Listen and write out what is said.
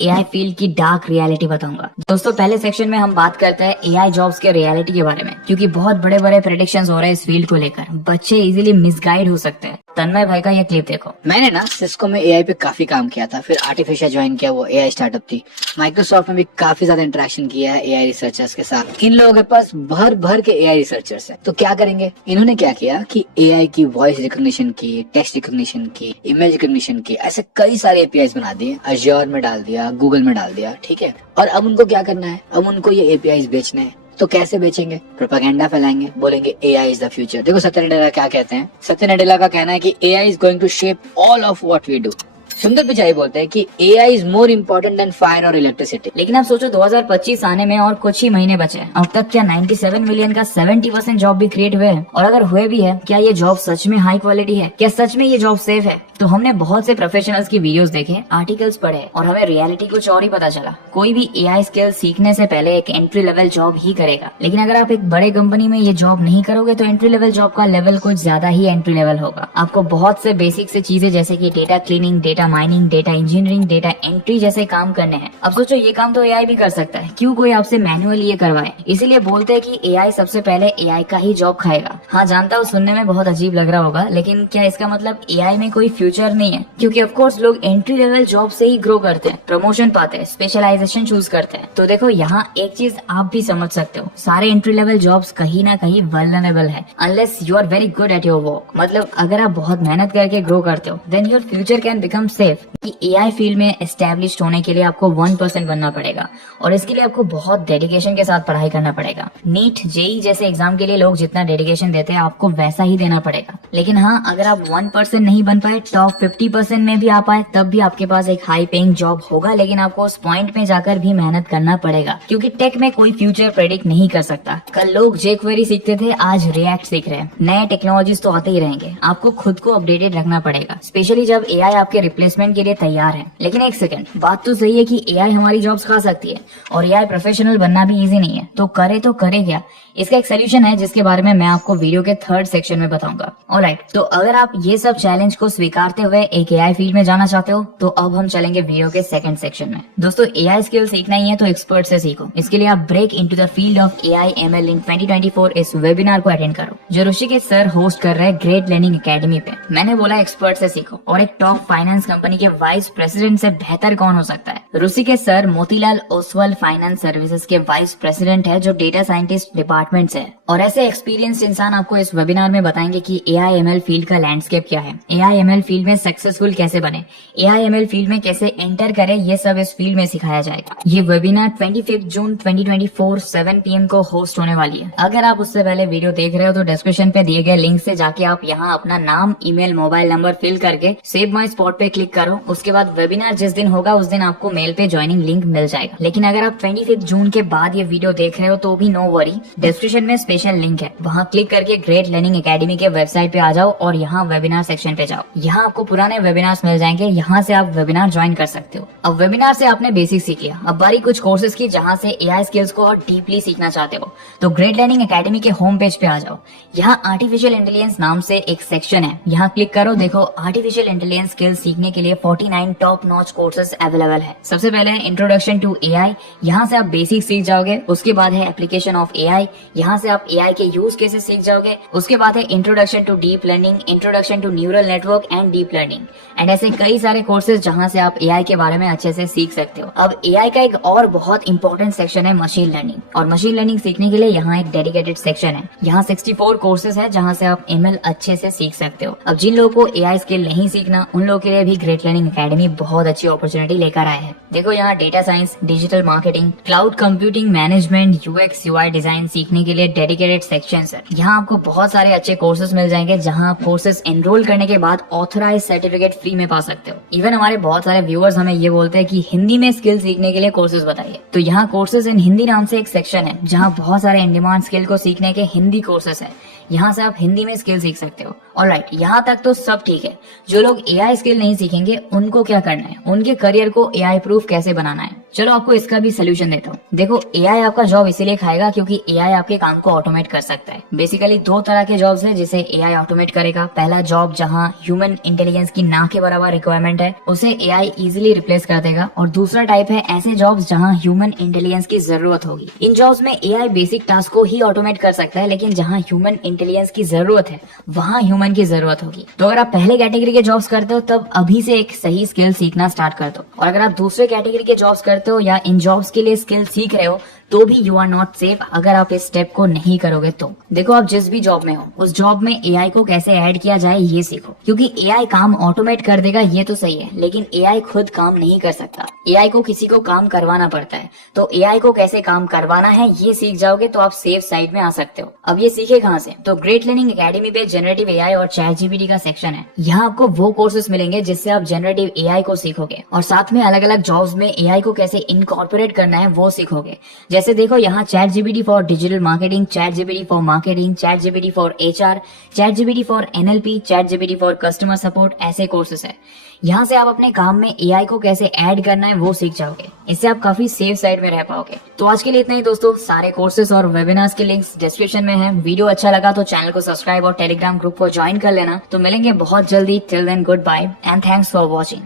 AI field की dark reality बताऊंगा। दोस्तों पहले सेक्शन में हम बात करते हैं एआई जॉब्स के रियलिटी के बारे में, क्योंकि बहुत बड़े बड़े प्रेडिक्शंस हो रहे हैं इस फील्ड को लेकर। बच्चे इजीली मिसगाइड हो सकते हैं। तन्मय भाई का ये क्लिप देखो। मैंने ना सिस्को में एआई पे काफी काम किया था, फिर आर्टिफिशियल ज्वाइन किया, वो एआई स्टार्टअप थी। माइक्रोसॉफ्ट में भी काफी ज्यादा इंटरेक्शन किया है एआई रिसर्चर्स के साथ। इन लोगों के पास भर भर के एआई रिसर्चर्स हैं। तो क्या करेंगे, इन्होंने क्या किया कि एआई की वॉइस रिकॉग्निशन की, टेक्स्ट रिकॉग्निशन की, इमेज रिकॉग्निशन की, ऐसे कई सारे एपीआईज बना दिए। अज्योर में डाल दिया, गूगल में डाल दिया, ठीक है। और अब उनको क्या करना है, अब उनको ये एपीआईज बेचने हैं। तो कैसे बेचेंगे, प्रोपेगेंडा फैलाएंगे, बोलेंगे एआई इज द फ्यूचर। देखो सत्य नडेला क्या कहते हैं, सत्य नडेला का कहना है कि AI is going to shape all of what we do. Sundar Pichai बोलते हैं कि AI is more important than fire और इलेक्ट्रिसिटी। लेकिन आप सोचो 2025 आने में और कुछ ही महीने बचे हैं। अब तक क्या 97 मिलियन का 70% जॉब भी क्रिएट हुए हैं? और अगर हुए भी है, क्या ये जॉब सच में हाई क्वालिटी है? क्या सच में ये जॉब सेफ है? तो हमने बहुत से प्रोफेशनल्स की वीडियोस देखे, आर्टिकल्स पढ़े और हमें रियलिटी कुछ और ही पता चला। कोई भी एआई स्किल सीखने से पहले एक एंट्री लेवल जॉब ही करेगा। लेकिन अगर आप एक बड़े कंपनी में ये जॉब नहीं करोगे तो एंट्री लेवल जॉब का लेवल कुछ ज्यादा ही एंट्री लेवल होगा। आपको बहुत से बेसिक से चीजें जैसे कि data cleaning, data mining, data engineering, data entry जैसे काम करने हैं। अब सोचो ये काम तो एआई भी कर सकता है, क्यों कोई आपसे मैन्युअली ये करवाए? इसीलिए बोलते हैं कि एआई सबसे पहले एआई का ही जॉब खाएगा। हाँ जानता हूँ सुनने में बहुत अजीब लग रहा होगा, लेकिन क्या इसका मतलब एआई में कोई फ्यूचर नहीं है? क्योंकि ऑफ कोर्स लोग एंट्री लेवल जॉब से ही ग्रो करते हैं, प्रमोशन पाते हैं, स्पेशलाइजेशन चूज करते हैं। तो देखो यहाँ एक चीज आप भी समझ सकते हो, सारे एंट्री लेवल जॉब्स कहीं ना कहीं वल्नरेबल है unless you are very good at your work. मतलब अगर आप बहुत मेहनत करके ग्रो करते हो then your future can become safe. कि एआई फील्ड में एस्टेब्लिश्ड होने के लिए आपको 1% बनना पड़ेगा और इसके लिए आपको बहुत डेडिकेशन के साथ पढ़ाई करना पड़ेगा। नीट, जेई जैसे एग्जाम के लिए लोग जितना डेडिकेशन देते हैं आपको वैसा ही देना पड़ेगा। लेकिन हाँ अगर आप 1% नहीं बन पाए, टॉप 50% में भी आ पाए, तब भी आपके पास एक हाई पेइंग जॉब होगा। लेकिन आपको उस पॉइंट में जाकर भी मेहनत करना पड़ेगा, क्योंकि टेक में कोई फ्यूचर प्रेडिक्ट नहीं कर सकता। कल लोग जेक्वेरी सीखते थे, आज रिएक्ट सीख रहे हैं। नए टेक्नोलॉजीज तो आते ही रहेंगे, आपको खुद को अपडेटेड रखना पड़ेगा, स्पेशली जब एआई आपके रिप्लेसमेंट के लिए तैयार है। लेकिन एक सेकंड, बात तो सही है कि एआई हमारी जॉब्स खा सकती है और एआई प्रोफेशनल बनना भी इजी नहीं है। तो करे क्या? इसका एक सोल्यूशन है जिसके बारे में मैं आपको वीडियो के 3rd सेक्शन में बताऊंगा। ऑलराइट, तो अगर आप ये सब चैलेंज को स्वीकारते हुए एक एआई फील्ड में जाना चाहते हो तो अब हम चलेंगे वीडियो के 2nd सेक्शन में। दोस्तों एआई स्किल सीखना ही है तो एक्सपर्ट से सीखो। इसके लिए आप break into the field of AI ML in 2024 इस वेबिनार को अटेंड करो जो ऋषिकेश सर होस्ट कर रहे हैं ग्रेट लर्निंग एकेडमी पे। मैंने बोला एक्सपर्ट से सीखो, और एक टॉप फाइनेंस कंपनी के वाइस प्रेसिडेंट से बेहतर कौन हो सकता है? Rishikesh sir Motilal Oswal finance services के वाइस प्रेसिडेंट है जो डेटा साइंटिस्ट डिपार्टमेंट से है। और ऐसे एक्सपीरियंस इंसान आपको इस वेबिनार में बताएंगे कि एआई एमएल फील्ड का लैंडस्केप क्या है, एआई एमएल फील्ड में सक्सेसफुल कैसे बने, एआई एमएल फील्ड में कैसे एंटर करें, ये सब इस फील्ड में सिखाया जाएगा। ये वेबिनार 25 जून 2024 7 PM को होस्ट होने वाली है। अगर आप उससे पहले वीडियो देख रहे हो तो डिस्क्रिप्शन पे दिए गए लिंक से जाके आप यहाँ अपना नाम, ईमेल, मोबाइल नंबर फिल करके सेव माई स्पॉट पे क्लिक करो। उसके बाद वेबिनार जिस दिन होगा उस दिन आपको मेल पे ज्वाइनिंग लिंक मिल जाएगा। लेकिन अगर आप 25 जून के बाद ये वीडियो देख रहे हो तो भी नो वरी, डिस्क्रिप्शन में स्पेशल लिंक है, वहाँ क्लिक करके ग्रेट लर्निंग एकेडमी के वेबसाइट पे आ जाओ और यहाँ वेबिनार सेक्शन पे जाओ। यहाँ आपको पुराने वेबिनार्स मिल जाएंगे, यहाँ से आप वेबिनार ज्वाइन कर सकते हो। अब वेबिनार से आपने बेसिक सीख लिया, अब बारी कुछ कोर्सेज की जहाँ से एआई स्किल्स को और डीपली सीखना चाहते हो तो ग्रेट लर्निंग एकेडमी के होम पेज पे आ जाओ। यहाँ आर्टिफिशियल इंटेलिजेंस नाम से एक सेक्शन है, यहाँ क्लिक करो। देखो आर्टिफिशियल इंटेलिजेंस स्किल्स सीखने के लिए 49 टॉप नॉच कोर्सेज अवेलेबल है। सबसे पहले इंट्रोडक्शन टू एआई, यहाँ से आप बेसिक सीख जाओगे। उसके बाद है एप्लीकेशन ऑफ एआई, यहाँ से आप एआई के यूज केसेस सीख जाओगे। उसके बाद है introduction to deep learning, introduction to neural network and deep learning, and ऐसे कई सारे कोर्सेज जहाँ से आप एआई के बारे में अच्छे से सीख सकते हो। अब एआई का एक और बहुत इंपॉर्टेंट सेक्शन है मशीन लर्निंग, और मशीन लर्निंग सीखने के लिए यहाँ एक डेडिकेटेड सेक्शन है। यहाँ 64 कोर्सेज है जहाँ से आप एमएल अच्छे से सीख सकते हो। अब जिन लोगों को एआई स्किल नहीं सीखना उन लोगों के लिए भी ग्रेट लर्निंग एकेडमी बहुत अच्छी अपॉर्चुनिटी लेकर आए हैं। देखो यहाँ data science, digital marketing, cloud computing, management, UX UI design सीखने के लिए डेडिकेटेड सेक्शन है। यहाँ आपको बहुत सारे अच्छे कोर्सेज मिल जाएंगे जहाँ आप कोर्सेज एनरोल करने के बाद ऑथराइज सर्टिफिकेट फ्री में पा सकते हो। इवन हमारे बहुत सारे व्यूअर्स हमें ये बोलते हैं कि हिंदी में स्किल सीखने के लिए कोर्सेज बताइए, तो यहाँ कोर्सेज इन हिंदी नाम से एक सेक्शन है जहाँ बहुत सारे इन डिमांड स्किल को सीखने के हिंदी कोर्सेज है। यहाँ से आप हिंदी में स्किल सीख सकते हो। ऑलराइट, यहाँ तक तो सब ठीक है। जो लोग एआई स्किल नहीं सीखेंगे उनको क्या करना है, उनके करियर को एआई प्रूफ कैसे बनाना है। चलो आपको इसका भी सोल्यूशन देता हूँ। देखो एआई आपका जॉब इसीलिए खाएगा क्योंकि एआई आपके काम को ऑटोमेट कर सकता है। बेसिकली दो तरह के जॉब्स हैं जिसे एआई ऑटोमेट करेगा। पहला जॉब जहाँ ह्यूमन इंटेलिजेंस की ना के बराबर रिक्वायरमेंट है, उसे एआई इजीली रिप्लेस कर देगा। और दूसरा टाइप है ऐसे जॉब्स जहाँ ह्यूमन इंटेलिजेंस की जरूरत होगी। इन जॉब्स में एआई बेसिक टास्क को ही ऑटोमेट कर सकता है, लेकिन जहाँ ह्यूमन इंटेलिजेंस की जरूरत है वहाँ ह्यूमन की जरूरत होगी। तो अगर आप पहले कैटेगरी के जॉब्स करते हो तब अभी से एक सही स्किल सीखना स्टार्ट कर दो। और अगर आप दूसरे कैटेगरी के जॉब्स करते हो या इन जॉब्स के लिए स्किल सीख रहे हो तो भी यू आर नॉट सेफ अगर आप इस स्टेप को नहीं करोगे तो। देखो आप जिस भी जॉब में हो उस जॉब में एआई को कैसे ऐड किया जाए ये सीखो, क्योंकि एआई काम ऑटोमेट कर देगा ये तो सही है, लेकिन एआई खुद काम नहीं कर सकता। एआई को किसी को काम करवाना पड़ता है। तो एआई को कैसे काम करवाना है ये सीख जाओगे तो आप सेफ साइड में आ सकते हो। अब ये सीखे कहाँ से? तो ग्रेट लर्निंग एकेडमी पे जनरेटिव एआई और चैट जीपीटी का सेक्शन है। यहाँ आपको वो कोर्सेज मिलेंगे जिससे आप जनरेटिव एआई को सीखोगे और साथ में अलग अलग जॉब्स में एआई को कैसे इनकॉर्पोरेट करना है वो सीखोगे। जैसे देखो यहाँ chat GPT for digital marketing, chat GPT for marketing, chat GPT for HR, chat GPT for NLP, chat GPT for customer support, ऐसे कोर्सेस है। यहाँ से आप अपने काम में एआई को कैसे ऐड करना है वो सीख जाओगे। इससे आप काफी सेफ साइड में रह पाओगे। तो आज के लिए इतना ही दोस्तों। सारे कोर्सेज और वेबिनार्स के लिंक्स डिस्क्रिप्शन में है। वीडियो अच्छा लगा तो चैनल को सब्सक्राइब और टेलीग्राम ग्रुप को ज्वाइन कर लेना। तो मिलेंगे बहुत जल्दी। Till then goodbye and thanks for watching.